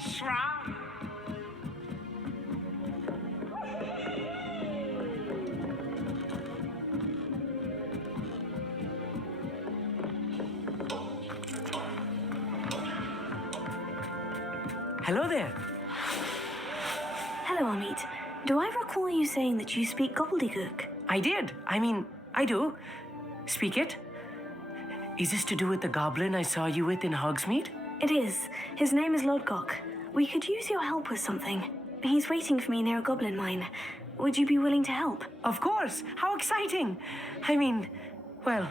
strong. Hello there. Hello, Amit. Do I recall you saying that you speak gobbledygook? I did. I do. Speak it. Is this to do with the goblin I saw you with in Hogsmeade? It is. His name is Lodgok. We could use your help with something. He's waiting for me near a goblin mine. Would you be willing to help? Of course. How exciting. Well,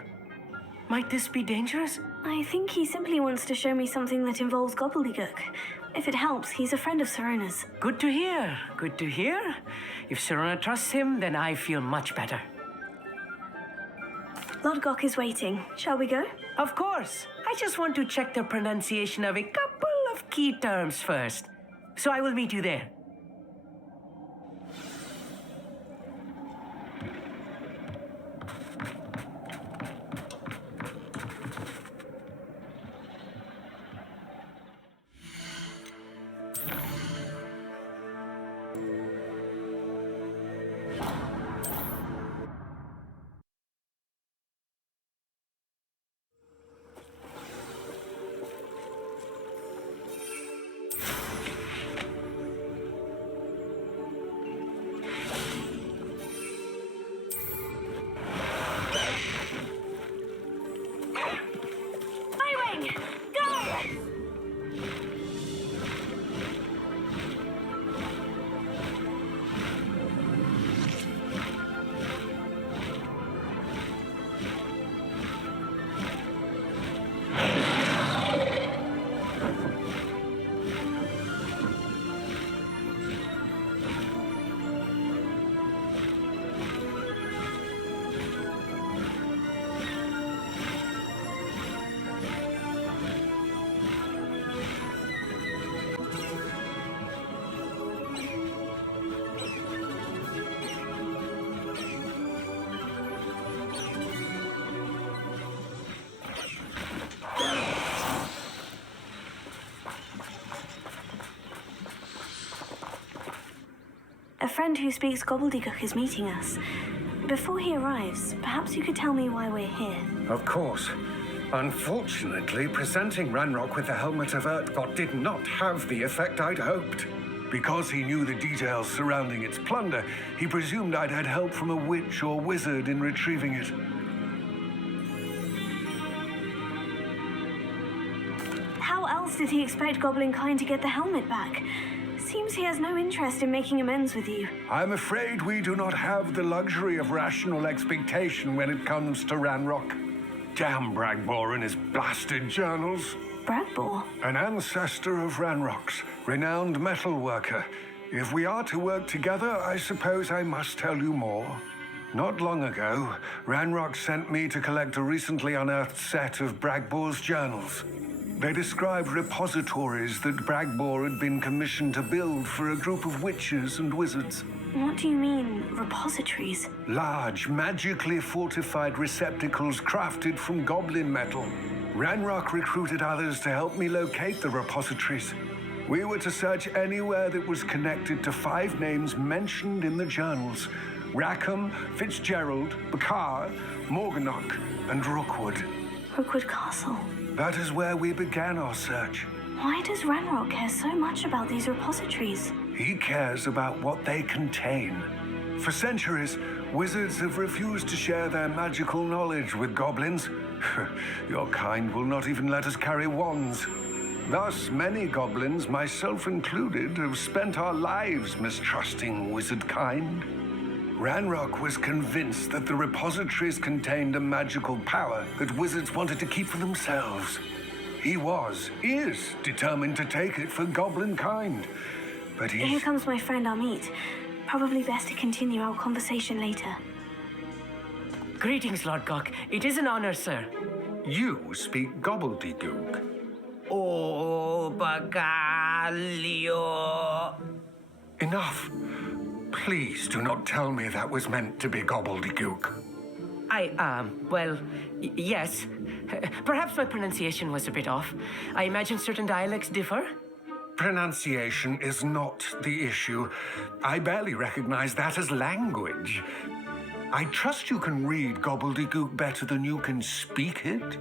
might this be dangerous? I think he simply wants to show me something that involves gobbledygook. If it helps, he's a friend of Serona's. Good to hear. Good to hear. If Serona trusts him, then I feel much better. Lodgok is waiting. Shall we go? Of course. I just want to check the pronunciation of a couple of key terms first. So I will meet you there. A friend who speaks gobbledygook is meeting us. Before he arrives, perhaps you could tell me why we're here. Of course. Unfortunately, presenting Ranrok with the helmet of Urtkot did not have the effect I'd hoped. Because he knew the details surrounding its plunder, he presumed I'd had help from a witch or wizard in retrieving it. How else did he expect Goblinkind to get the helmet back? Seems he has no interest in making amends with you. I'm afraid we do not have the luxury of rational expectation when it comes to Ranrok. Damn Bragbor and his blasted journals. Bragbor? An ancestor of Ranrok's, renowned metal worker. If we are to work together, I suppose I must tell you more. Not long ago, Ranrok sent me to collect a recently unearthed set of Bragbor's journals. They described repositories that Bragbor had been commissioned to build for a group of witches and wizards. What do you mean, repositories? Large, magically fortified receptacles crafted from goblin metal. Ranrok recruited others to help me locate the repositories. We were to search anywhere that was connected to 5 names mentioned in the journals: Rackham, Fitzgerald, Bakar, Morganach, and Rookwood. Rookwood Castle. That is where we began our search. Why does Ranrok care so much about these repositories? He cares about what they contain. For centuries, wizards have refused to share their magical knowledge with goblins. Your kind will not even let us carry wands. Thus, many goblins, myself included, have spent our lives mistrusting wizard kind. Ranrok was convinced that the repositories contained a magical power that wizards wanted to keep for themselves. He is determined to take it for goblin kind. But Here comes my friend Amit. Probably best to continue our conversation later. Greetings, Lodgok. It is an honor, sir. You speak gobbledygook. Oh, Bagalio. Enough. Please do not tell me that was meant to be gobbledygook. Yes. Perhaps my pronunciation was a bit off. I imagine certain dialects differ. Pronunciation is not the issue. I barely recognize that as language. I trust you can read gobbledegook better than you can speak it?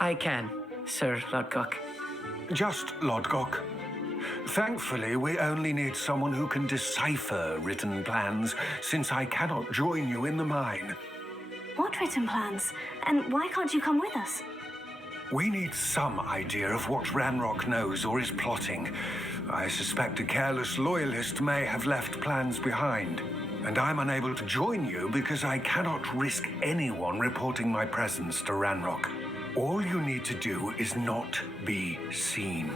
I can, Sir Lodgok. Just Lodgok. Thankfully, we only need someone who can decipher written plans, since I cannot join you in the mine. What written plans? And why can't you come with us? We need some idea of what Ranrok knows or is plotting. I suspect a careless loyalist may have left plans behind. And I'm unable to join you because I cannot risk anyone reporting my presence to Ranrok. All you need to do is not be seen,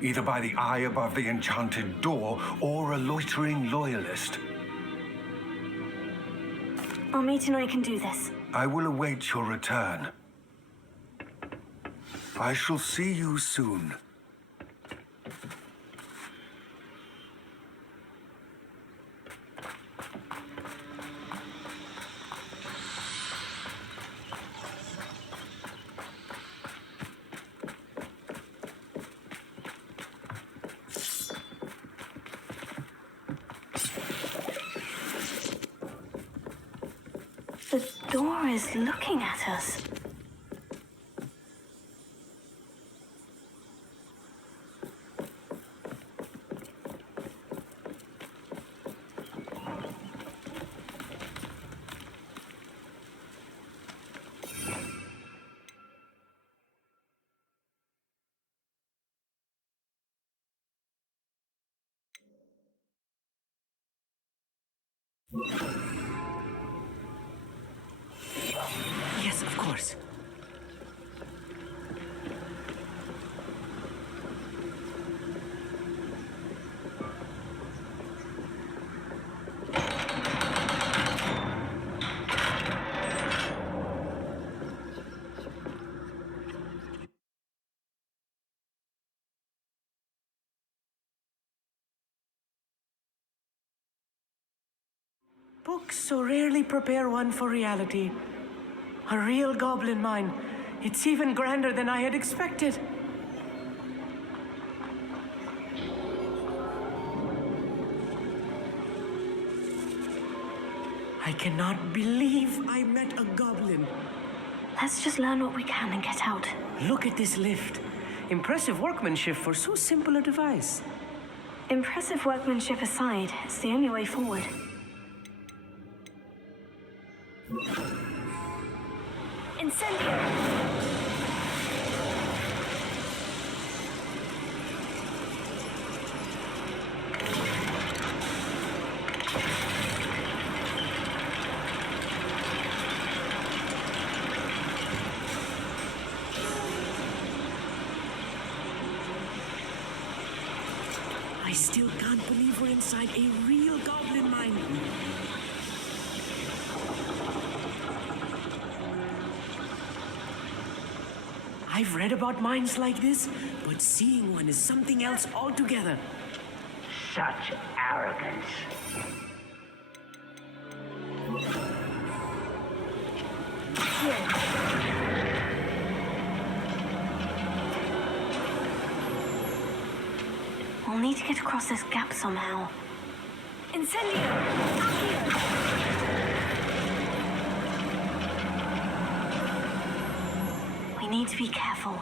either by the eye above the enchanted door or a loitering loyalist. Our mate and I can do this. I will await your return. I shall see you soon. The door is looking at us. Yes, of course. Books so rarely prepare one for reality. A real goblin mine. It's even grander than I had expected. I cannot believe I met a goblin. Let's just learn what we can and get out. Look at this lift. Impressive workmanship for so simple a device. Impressive workmanship aside, it's the only way forward. Incendio! I still can't believe we're inside a real goblin mine. I've read about mines like this, but seeing one is something else altogether. Such arrogance. We'll need to get across this gap somehow. Incendio! We need to be careful.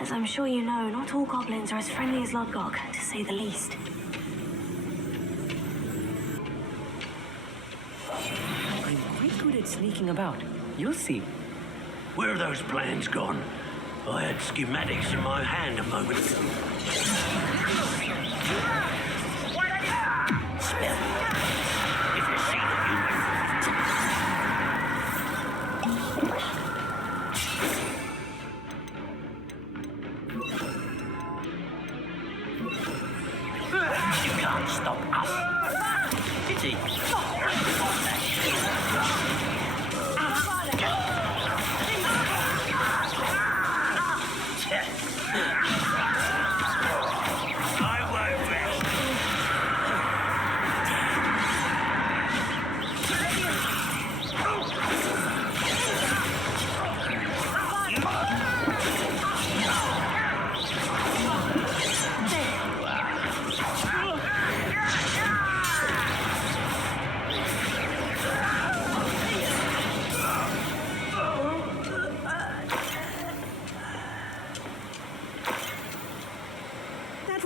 As I'm sure you know, not all goblins are as friendly as Lodgok, to say the least. I'm quite good at sneaking about. You'll see. Where are those plans gone? I had schematics in my hand a moment ago. Smell. If you see the human. You can't stop us. It's easy. What's that shit? I won't rest.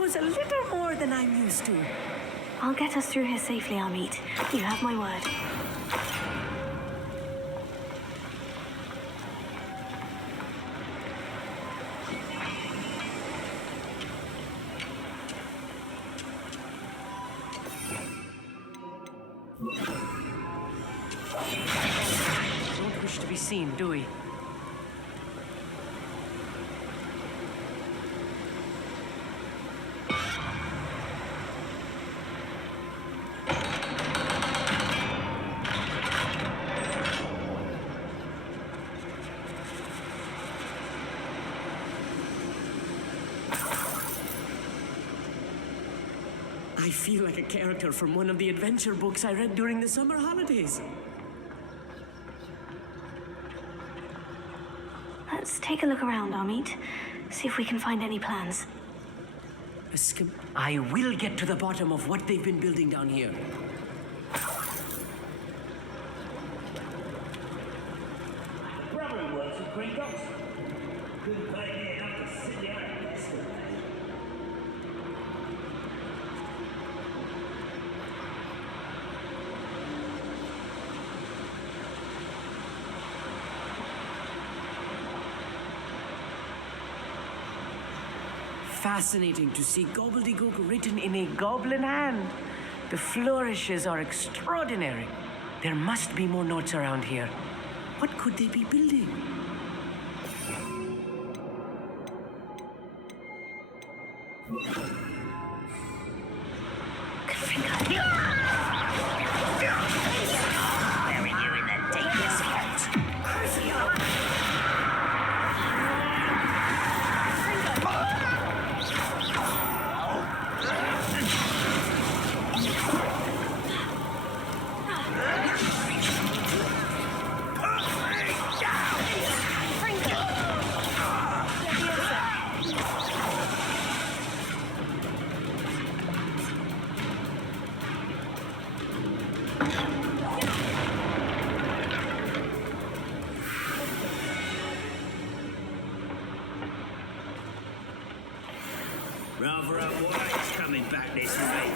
knows a little more than I'm used to. I'll get us through here safely, Amit. You have my word. Don't wish to be seen, do we? I feel like a character from one of the adventure books I read during the summer holidays. Let's take a look around, Amit. See if we can find any plans. I will get to the bottom of what they've been building down here. Brother works with Green Dogs. Couldn't pay me enough to sit there and guess it. Fascinating to see gobbledygook written in a goblin hand. The flourishes are extraordinary. There must be more notes around here. What could they be building? Bury you in the deepest vault. Rather up what's coming back this way.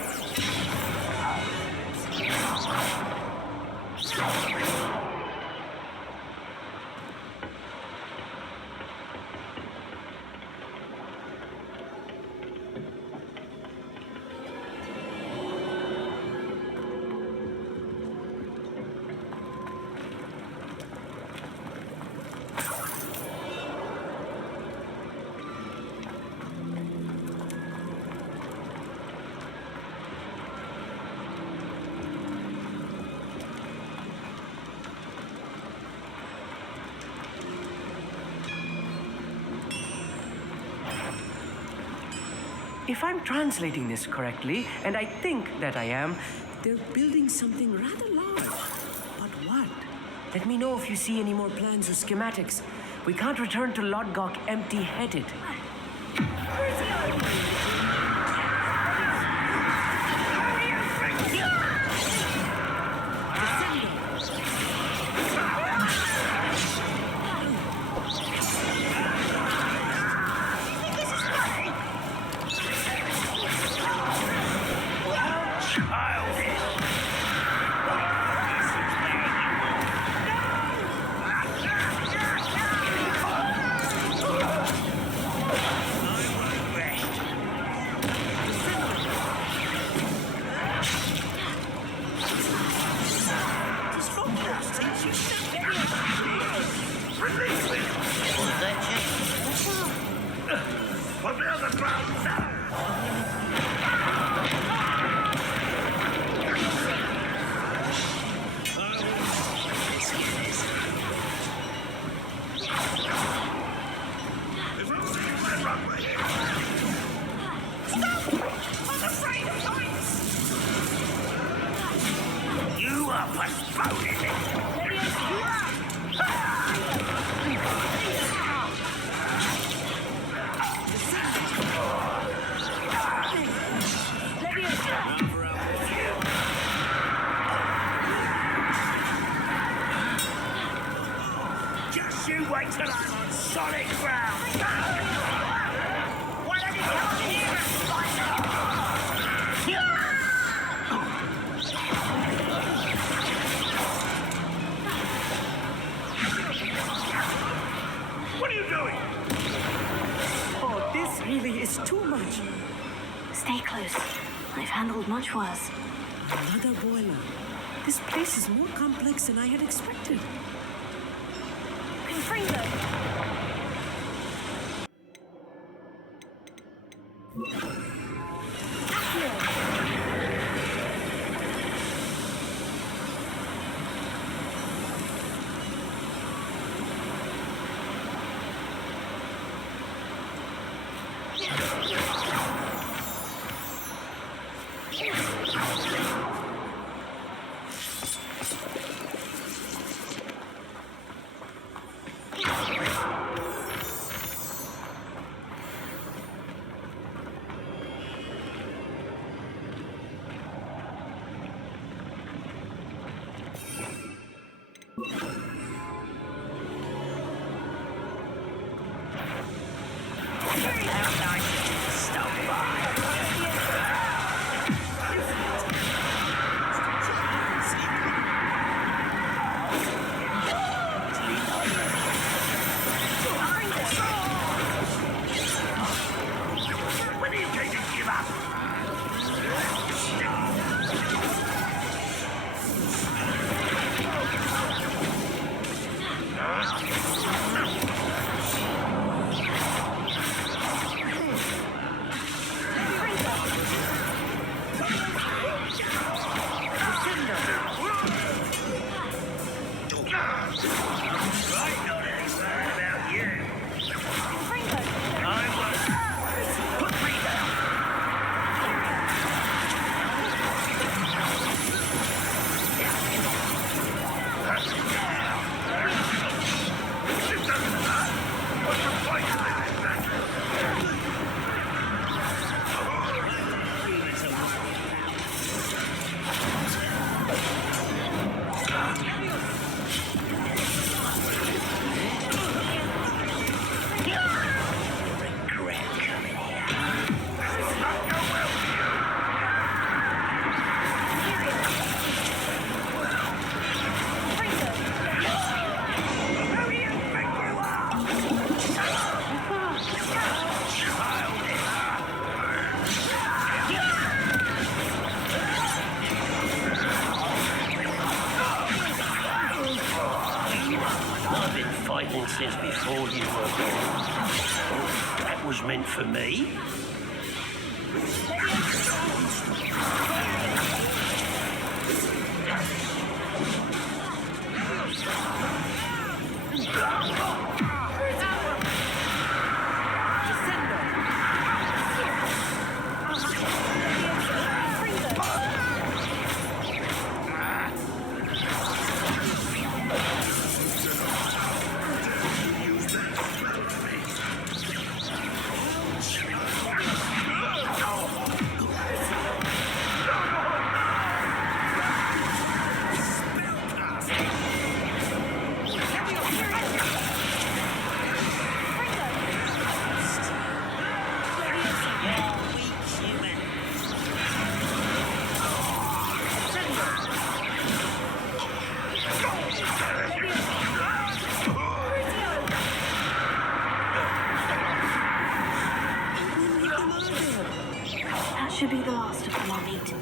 If I'm translating this correctly, and I think that I am, they're building something rather large. But what? Let me know if you see any more plans or schematics. We can't return to Lodgok empty-headed. Put me on the ground now! There's nothing in Ranrok right here. Stop! I'm afraid of heights! You are postponing it! Just you wait till I'm on solid ground! Why don't you come over here and fight? Stay close. I've handled much worse. Another boiler. This place is more complex than I had expected. Confringo! Since before you were born. That was meant for me. Should be the last of them I'll meet.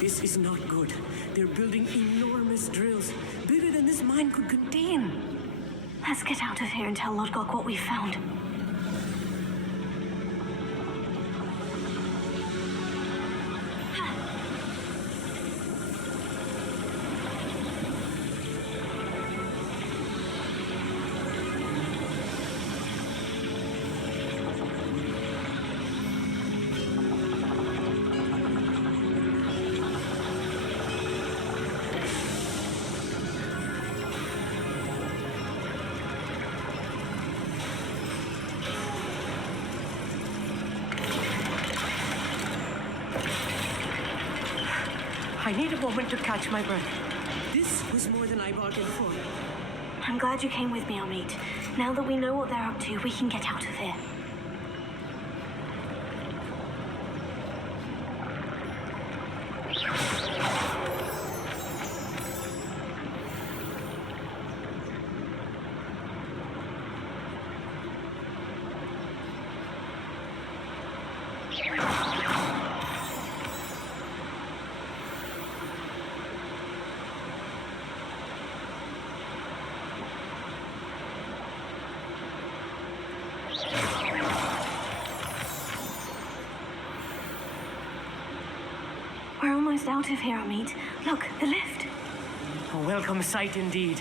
This is not good. They're building enormous drills, bigger than this mine could contain. Let's get out of here and tell Lodgok what we found. I need a moment to catch my breath. This was more than I bargained for. I'm glad you came with me, Amit. Now that we know what they're up to, we can get out of here. We're almost out of here, Amit. Look, the lift. A welcome sight indeed.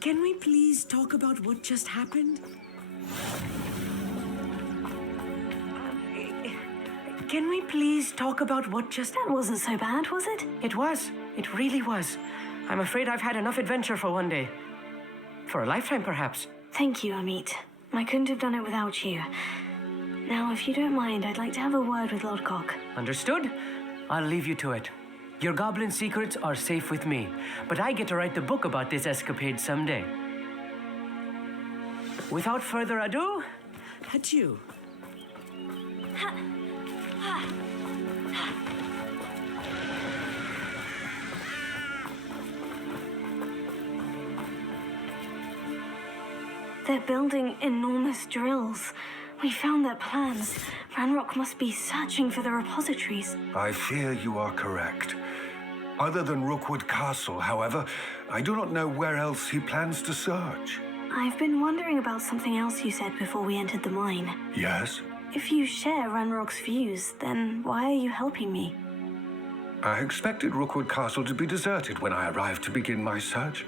Can we please talk about what just happened? Can we please talk about what just... That wasn't so bad, was it? It was. It really was. I'm afraid I've had enough adventure for one day. For a lifetime, perhaps. Thank you, Amit. I couldn't have done it without you. Now, if you don't mind, I'd like to have a word with Lodgok. Understood? I'll leave you to it. Your goblin secrets are safe with me, but I get to write the book about this escapade someday. Without further ado, adieu. They're building enormous drills. We found their plans. Ranrok must be searching for the repositories. I fear you are correct. Other than Rookwood Castle, however, I do not know where else he plans to search. I've been wondering about something else you said before we entered the mine. Yes? If you share Ranrok's views, then why are you helping me? I expected Rookwood Castle to be deserted when I arrived to begin my search.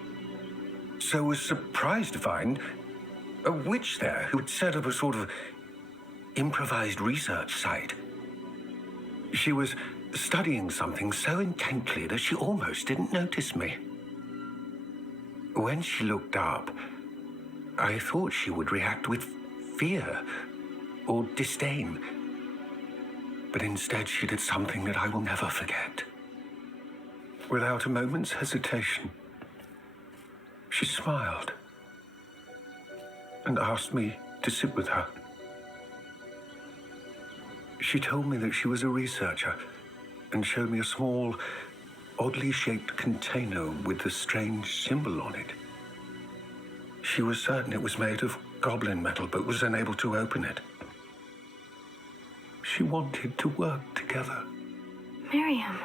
So was surprised to find a witch there who had set up a sort of improvised research site. She was studying something so intently that she almost didn't notice me. When she looked up, I thought she would react with fear or disdain. But instead she did something that I will never forget. Without a moment's hesitation, she smiled and asked me to sit with her. She told me that she was a researcher and showed me a small, oddly shaped container with a strange symbol on it. She was certain it was made of goblin metal, but was unable to open it. She wanted to work together. Miriam.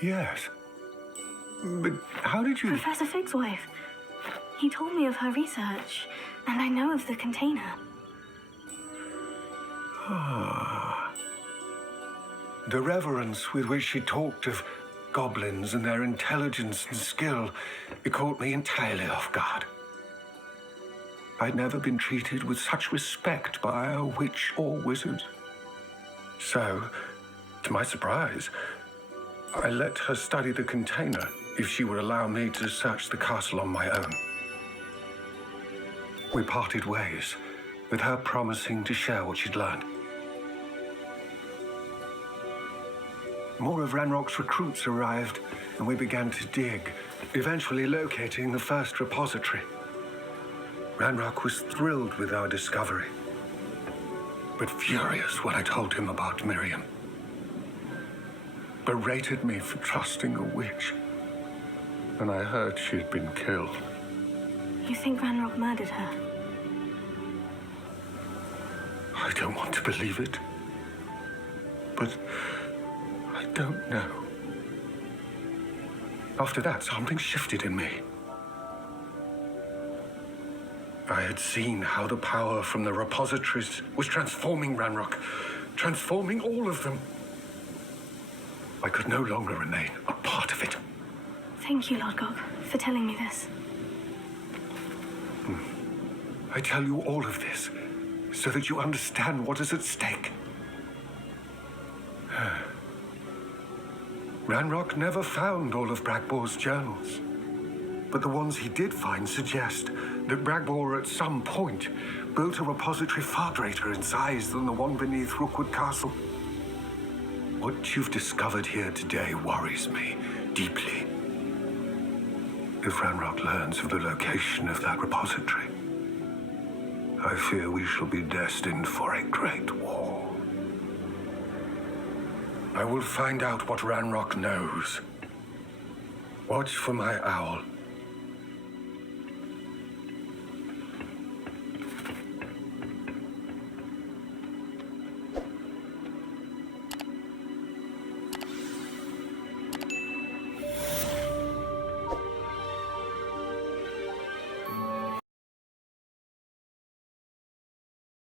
Yes. But how did you... Professor Fig's wife. He told me of her research, and I know of the container. Ah. The reverence with which she talked of goblins and their intelligence and skill, it caught me entirely off guard. I'd never been treated with such respect by a witch or wizard. So, to my surprise, I let her study the container if she would allow me to search the castle on my own. We parted ways, with her promising to share what she'd learned. More of Ranrok's recruits arrived, and we began to dig, eventually locating the first repository. Ranrok was thrilled with our discovery, but furious when I told him about Miriam. Berated me for trusting a witch, and I heard she had been killed. You think Ranrok murdered her? I don't want to believe it, but I don't know. After that, something shifted in me. I had seen how the power from the repositories was transforming Ranrok, transforming all of them. I could no longer remain a part of it. Thank you, Lodgok, for telling me this. I tell you all of this so that you understand what is at stake. Ranrok never found all of Bragbor's journals, but the ones he did find suggest that Bragbor at some point built a repository far greater in size than the one beneath Rookwood Castle. What you've discovered here today worries me deeply. If Ranrok learns of the location of that repository, I fear we shall be destined for a great war. I will find out what Ranrok knows. Watch for my owl